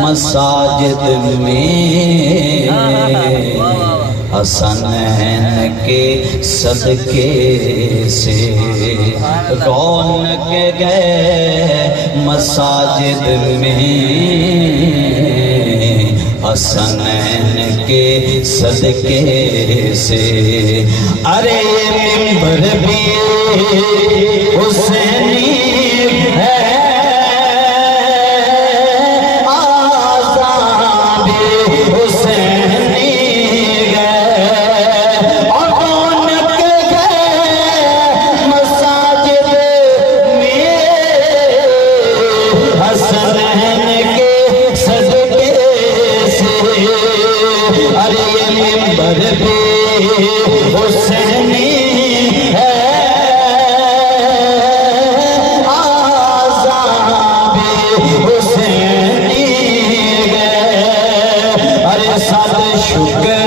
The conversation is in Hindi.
मसाजिद में हसनैन के सदके से रौनक गए मसाजिद में हसनैन के सदके से। अरे मिंबर भी हुसैनी है, हुसैनी है आज़ाद हुसैनी है। अरे सद शुक्र